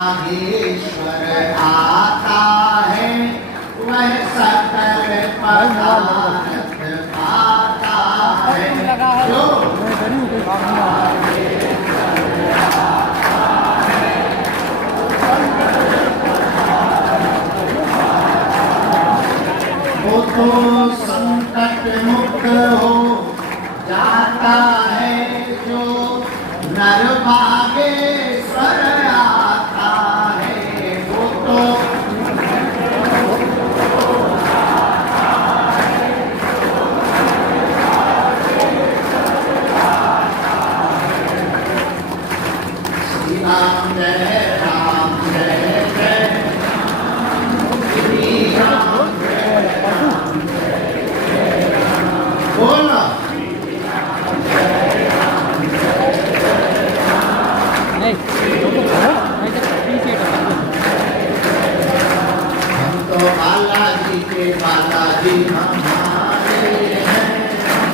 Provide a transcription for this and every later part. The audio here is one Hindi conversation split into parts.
नागेश्वर आता है वह सकल पदार्थ पाता है जो वो तो संकट मुक्त हो जाता है जो नर भागेश्वर आता है वो तो श्री राम जय राम जय जय श्री राम जय राम जय बोलो हम तो बालाजी के बालाजी हमारे हैं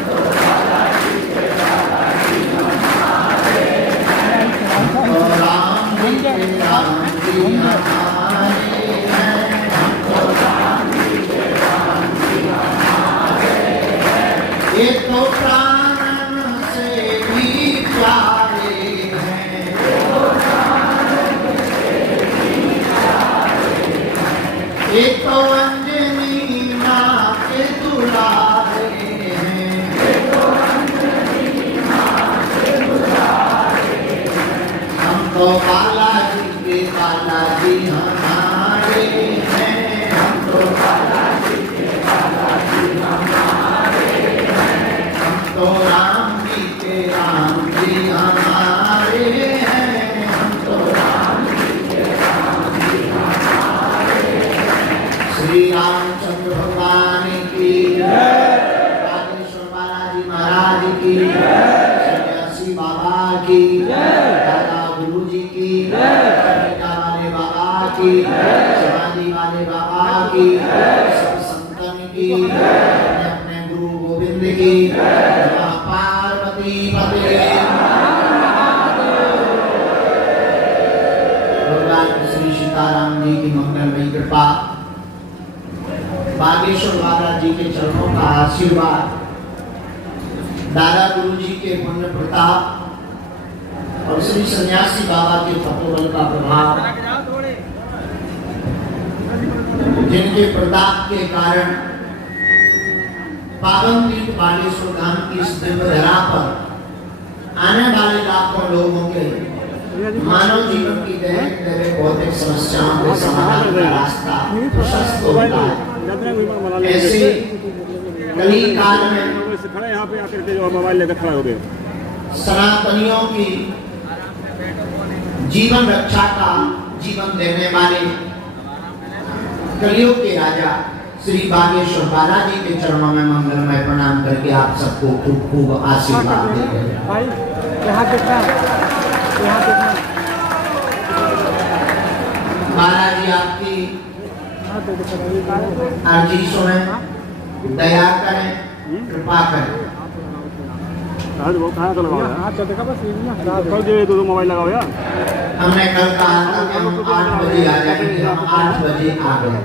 तो बालाजी के बालाजी हमारे हैं तो राम जी के राम जी हमारे हैं तो राम जी के राम जी हमारे हैं ये तो प्राण से भी प्यारे एक तो अंजनी माँ के दुलारे हैं एक तो अंजनी माँ के दुलारे हैं हम तो बालाजी के बालाजी हमारे हैं हम तो बालाजी के बालाजी हमारे हैं हम तो राम जी के राम जी हमारे हैं हम तो राम जी के राम जी श्री रामचंद्र भगवान की जय, बागेश्वर बालाजी महाराज की जय, सन्यासी बाबा की जय, दादा गुरु जी की जय, कनिका वाले बाबा की जय, समाधि वाले बाबा की जय, सब संतन की जय, अपने गुरु गोविंद की जय, पार्वती पते भगवान श्री सीताराम जी की मंगलमयी कृपा बागेश्वर बालाजी के चरणों का आशीर्वाद दादा गुरु जी के पुण्य प्रताप और श्री सन्यासी बाबा के तपोबल का प्रभाव जिनके प्रताप के कारण पावन पीठ बागेश्वर धाम की इस दिव्य धरा पर आने वाले लाखों लोगों के मानव जीवन की दैनिक भौतिक समस्याओं के समाधान का रास्ता प्रशस्त होता है। ऐसे कली काल में खड़ा यहाँ पे आकर के जो मोबाइल लेकर खड़ा हो गए सनातनियों की जीवन रक्षा का जीवन देने वाले कलियुग के राजा श्री बागेश्वर बालाजी के चरणों में मंगलमय प्रणाम करके आप सबको खूब खूब आशीर्वाद देते हैं। बालाजी आपकी अर्जी सुने, दया करें, कृपा करें। कल मोबाइल लगाओ यार। हमने कल कहा था कि हम 8 बजे आ जाएंगे, हम 8 बजे आ गए।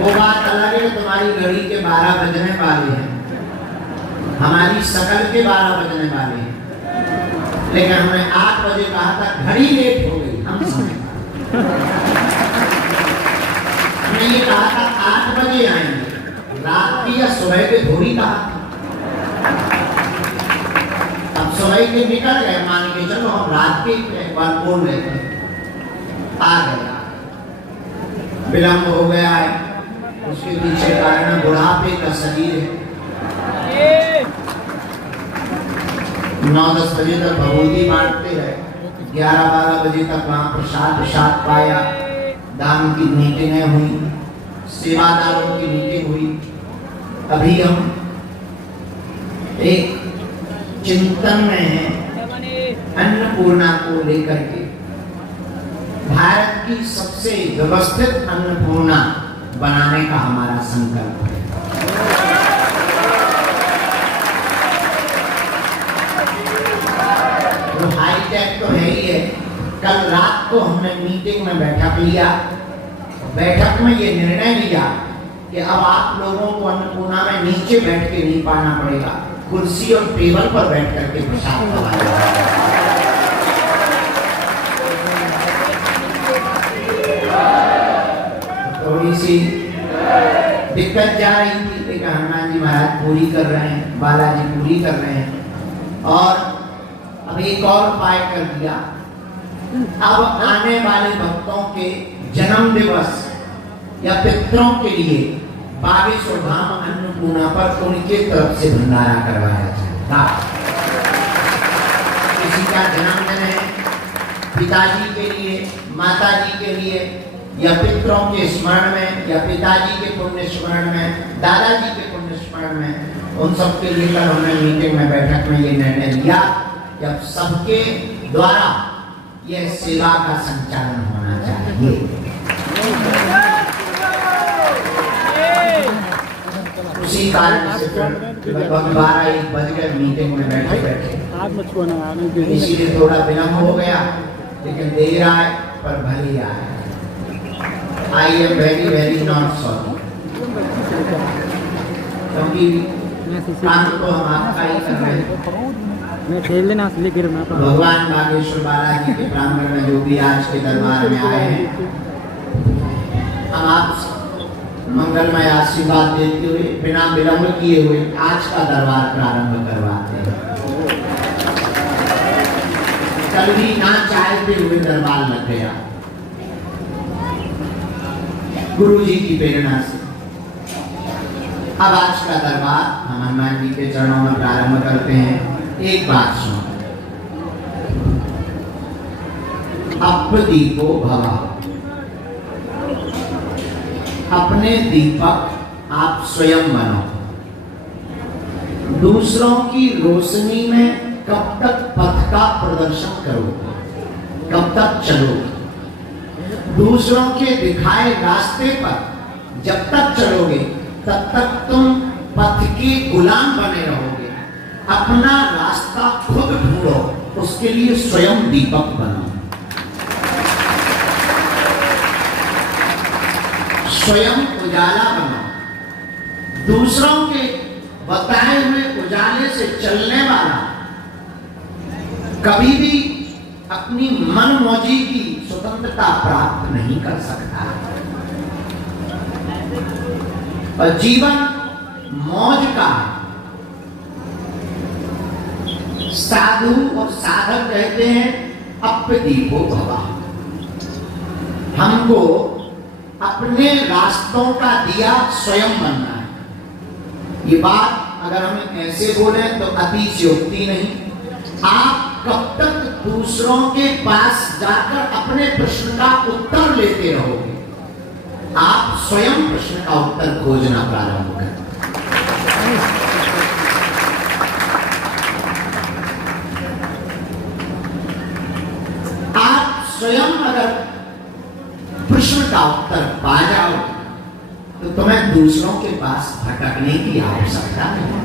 वो बात अलग है, तुम्हारी घड़ी के 12 बजने वाले हैं, हमारी शकल के 12 बजने वाले हैं, लेकिन हमने 8 बजे कहा था, घड़ी लेट हो गई, हम समय हमने ये कहा था 8 बजे आएंगे, रात की या सुबह के थोड़ी कहा। अब सुबह के निकल गए, मान के चलो हम रात के एक बार बोल रहे थे, आ गया, विलम्ब हो गया है, उसके पीछे कारण बुढ़ापे का शरीर है। 9-10 बजे तक भगवती बांटते रहे, 11-12 बजे तक वहाँ प्रसाद पाया, दान की मीटिंगें हुई, सेवादारों की मीटिंग हुई। अभी हम एक चिंतन में हैं अन्नपूर्णा को लेकर के। भारत की सबसे व्यवस्थित अन्नपूर्णा बनाने का हमारा संकल्प है। तो हाईटेक तो है ही है। कल रात को हमने मीटिंग में बैठक लिया, बैठक में ये निर्णय लिया कि अब आप लोगों को अन्नपूर्णा में नीचे बैठ के नहीं पाना पड़ेगा, कुर्सी और टेबल पर बैठ करके प्रसाद खवाया। थोड़ी सी दिक्कत जा रही थी, लेकिन हनुमान जी महाराज पूरी कर रहे हैं, बालाजी पूरी कर रहे हैं। और अब एक और उपाय कर दिया, अब आने वाले भक्तों के जन्म दिवस या पितरों के लिए बागेश्वर धाम अन्नपूर्णा पर उनके तरफ से भंडारा करवाया जाएगा। किसी का जन्मदिन है, पिताजी के लिए, माताजी के लिए, या पितरों के स्मरण में, या पिताजी के पुण्य स्मरण में, दादाजी के पुण्य स्मरण में, उन सब के लिए कल हमने मीटिंग में बैठक में ये निर्णय लिया कि अब सबके द्वारा यह सेवा का संचालन होना चाहिए। उसी कारण से लगभग 12-1 बज गए मीटिंग में बैठे, इसीलिए थोड़ा विलम्ब हो गया, लेकिन देर आए पर भली आए। I am very not sorry, क्योंकि काम तो हम आपका ही कर रहे हैं। भगवान बागेश्वर बालाजी के प्रांगण में जो भी आज के दरबार में आए हैं, हम आप मंगलमय आशीर्वाद देते हुए बिना विलंब किए हुए आज का दरबार प्रारंभ करवाते हैं। कल भी ना चाहते हुए दरबार लग गया, गुरु जी की प्रेरणा से। अब आज का दरबार हम हनुमान जी के चरणों में प्रारंभ करते हैं। एक बात सुनो, अपदीपो भव, अपने दीपक आप स्वयं बनो। दूसरों की रोशनी में कब तक पथ का प्रदर्शन करोगे, कब तक चलोगे? दूसरों के दिखाए रास्ते पर जब तक चलोगे तब तक तुम पथ के गुलाम बने रहोगे। अपना रास्ता खुद ढूंढो, उसके लिए स्वयं दीपक बनो, स्वयं उजाला बनो। दूसरों के बताए हुए उजाले से चलने वाला कभी भी अपनी मनमौजी की स्वतंत्रता प्राप्त नहीं कर सकता। और जीवन मौज का, साधु और साधक कहते हैं अपदीपो भव। हमको अपने रास्तों का दिया स्वयं बनना है। ये बात अगर हम ऐसे बोले तो अतिशयोक्ति नहीं। आप कब तक दूसरों के पास जाकर अपने प्रश्न का उत्तर लेते रहोगे? आप स्वयं प्रश्न का उत्तर खोजना प्रारंभ करें। आप स्वयं अगर प्रश्न का उत्तर पा जाओ तो तुम्हें दूसरों के पास भटकने की आवश्यकता नहीं।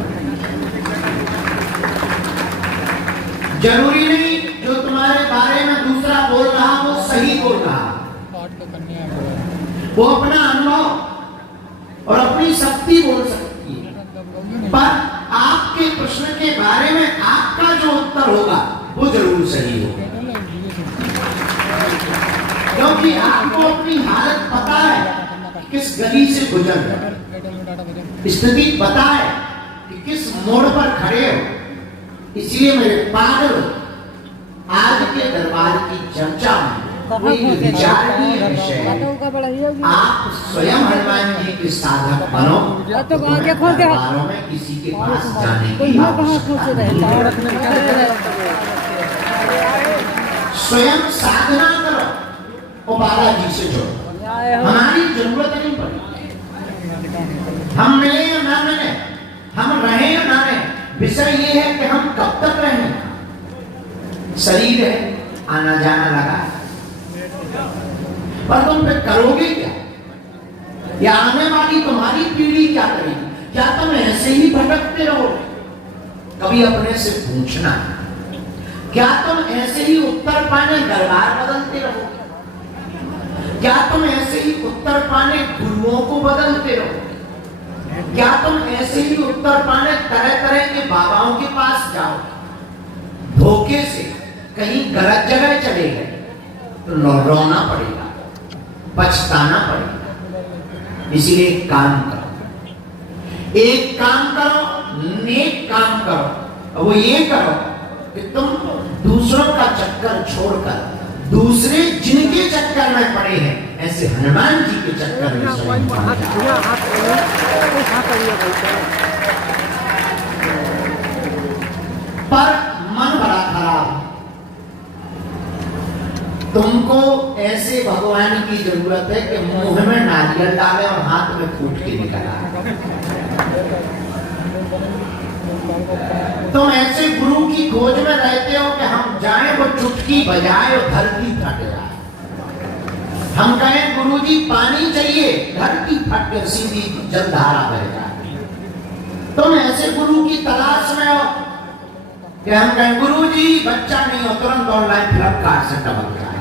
जरूरी नहीं जो तुम्हारे बारे में दूसरा बोल रहा वो सही बोल रहा, वो अपना अनुभव और अपनी शक्ति बोल सकती है, पर आपके प्रश्न के बारे में आपका जो उत्तर होगा वो जरूर सही होगा, क्योंकि आपको अपनी हालत पता है कि किस गली से गुजर रहे, स्थिति पता है कि किस मोड़ पर खड़े हो। इसलिए मेरे पागल आज के दरबार की चर्चा में एक विचारणीय विषय, आप स्वयं हनुमान जी के साधक बनो, तो दरबारों में किसी के पास जाने की आवश्यकता नहीं। स्वयं साधना करो और बालाजी से जुड़ो। हमारी जरूरत नहीं पड़ी, हम मिले या ना मिले, हम रहे या ना रहे, विषय ये है कि हम कब तक रहें। शरीर है, आना जाना लगा, पर तुम फिर करोगे क्या? या आने वाली तुम्हारी पीढ़ी क्या करेगी? क्या तुम ऐसे ही भटकते रहोगे? कभी अपने से पूछना क्या तुम ऐसे ही उत्तर पाने दरबार बदलते रहो? क्या तुम ऐसे ही उत्तर पाने गुरुओं को बदलते रहो? क्या तुम ऐसे ही उत्तर पाने तरह तरह के बाबाओं के पास जाओ? धोखे से कहीं गलत जगह चले गए तो रोना पड़ेगा, पछताना पड़ेगा। इसीलिए एक काम करो, एक काम करो, नेक काम करो। वो ये करो कि तुम दूसरों का चक्कर छोड़कर दूसरे जिनके चक्कर में पड़े हैं, ऐसे हनुमान जी के चक्कर में स्वयं पड़ जाओ। पर मन बड़ा खराब है। तुमको ऐसे भगवान की जरूरत है कि मुंह में नारियल डाले और हाथ में फूट के निकल आए। तुम ऐसे गुरु की खोज में रहते हो कि हम जाएं वो चुटकी बजाए और धरती फट जाए। हम कहें गुरुजी पानी चाहिए, धरती फट के सीधी जलधारा बह जाए। तुम ऐसे गुरु की तलाश में हो कि हम कहें गुरुजी बच्चा नहीं हो, तुरंत ऑनलाइन फ्लिपकार्ट से टपक जाए।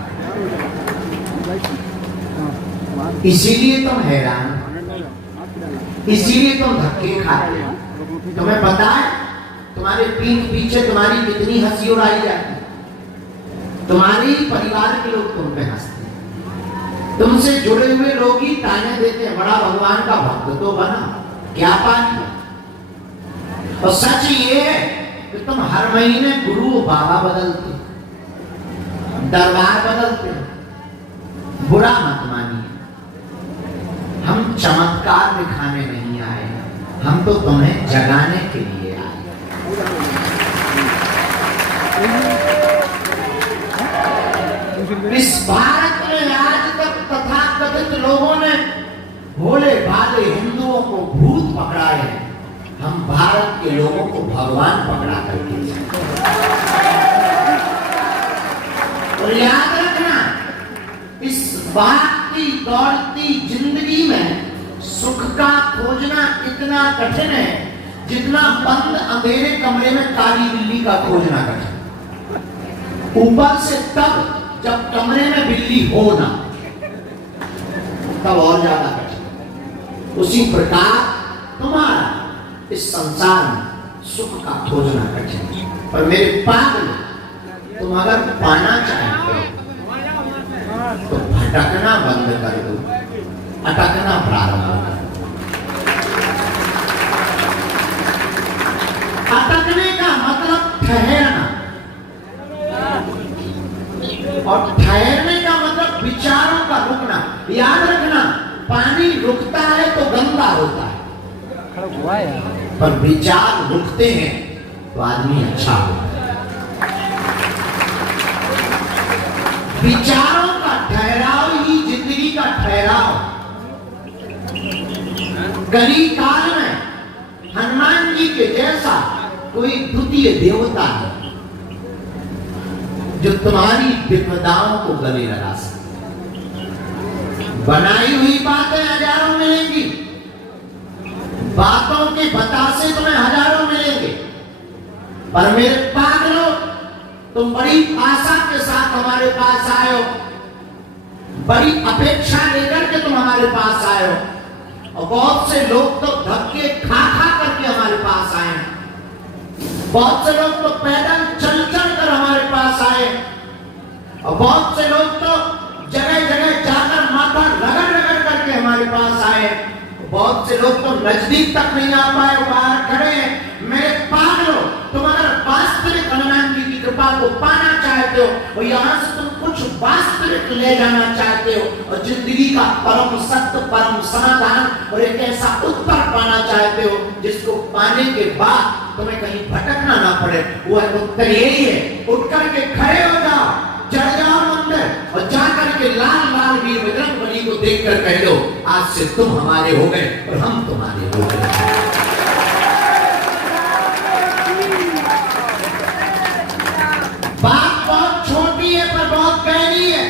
इसीलिए तुम हैरान, इसीलिए तुम धक्के खाते हो। तुम्हें पता है तुम्हारे पीठ पीछे तुम्हारी कितनी हंसी उड़ाई जाती है? तुम्हारी परिवार के लोग तुम पे हंसते हैं, तुमसे जुड़े हुए लोग ही ताने देते हैं, बड़ा भगवान का भक्त तो बना, क्या पा लिया? और सच ये है कि तुम हर महीने गुरु बाबा बदलते, दरबार बदलते। बुरा मत मानिए, हम चमत्कार दिखाने नहीं आए, हम तो तुम्हें जगाने के लिए आए। इस भारत में आज तक तथाकथित लोगों ने भोले भाले हिंदुओं को भूत पकड़ाए हैं, हम भारत के लोगों को भगवान पकड़ा करके। और याद रखना, इस भागती दौड़ती जिंदगी में सुख का खोजना इतना कठिन है जितना बंद अंधेरे कमरे में काली बिल्ली का खोजना कठिन। ऊपर से तब जब कमरे में बिल्ली हो ना, तब और ज्यादा कठिन। उसी प्रकार तुम्हारा इस संसार में सुख का खोजना कठिन। पर मेरे पागल, तुम अगर पाना चाहते हो तो भटकना बंद कर दो, अटकना प्रारंभ कर दो। अटकने का मतलब ठहरना, और ठहरने का मतलब विचारों का रुकना। याद रखना, पानी रुकता है तो गंदा होता है, पर विचार रुकते हैं तो आदमी अच्छा होता है। विचारों का ठहराव ही जिंदगी का ठहराव। कली काल में हनुमान जी के जैसा कोई द्वितीय देवता है जो तुम्हारी विपदाओं को गले लगा सकता। बनाई हुई बातें हजारों मिलेंगी, बातों के बतासे तुम्हें हजारों मिलेंगे, पर मेरे पागलों, तुम बड़ी आशा के साथ हमारे पास आए हो, बड़ी अपेक्षा लेकर के तुम हमारे पास आए हो, और बहुत से लोग तो धक्के खा खा करके हमारे पास आए हैं। बहुत से लोग तो पैदल चल चल कर हमारे पास आए, और बहुत से लोग तो जगह जगह जाकर माथा रगड़ रगड़ करके हमारे पास आए। बहुत से लोग तो नजदीक तक नहीं आ पाए, बाहर खड़े हैं। मेरे पागलों, तुम अगर वास्तविक हनुमान जी की कृपा को पाना चाहते हो और यहाँ से तुम कुछ वास्तविक ले जाना चाहते हो और जिंदगी का परम सत्य, परम समाधान और एक ऐसा उत्तर पाना चाहते हो जिसको पाने के बाद तुम्हें कहीं भटकना ना पड़े, वो उत्तर यही है, उठ करके खड़े हो जाओ, चढ़ जाओ मंदिर और जाकर के लाल लाल वीर बजरंगबली को देखकर कह दो, आज से तुम हमारे हो गए और हम तुम्हारे हो गए। बात बहुत छोटी है पर बहुत गहरी है।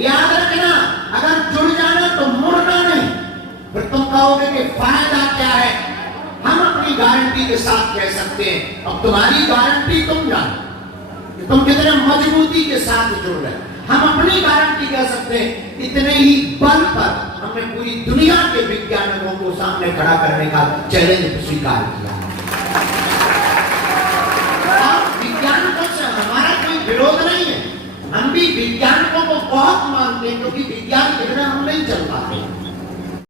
याद रखना, अगर जुड़ जाना तो मुड़ना नहीं। फिर तुम कहोगे कि फायदा क्या है? हम अपनी गारंटी के साथ कह सकते हैं, अब तुम्हारी गारंटी तुम जानो। कि तुम कितने मजबूती के साथ जुड़ रहे हो। हम अपनी गारंटी कह सकते हैं, इतने ही बल पर हमने पूरी दुनिया के वैज्ञानिकों को सामने खड़ा करने का चैलेंज स्वीकार किया। और वैज्ञानिकों से हमारा कोई विरोध नहीं है, हम भी वैज्ञानिकों को बहुत मानते हैं, क्योंकि विज्ञान के बिना हम नहीं चल पाते।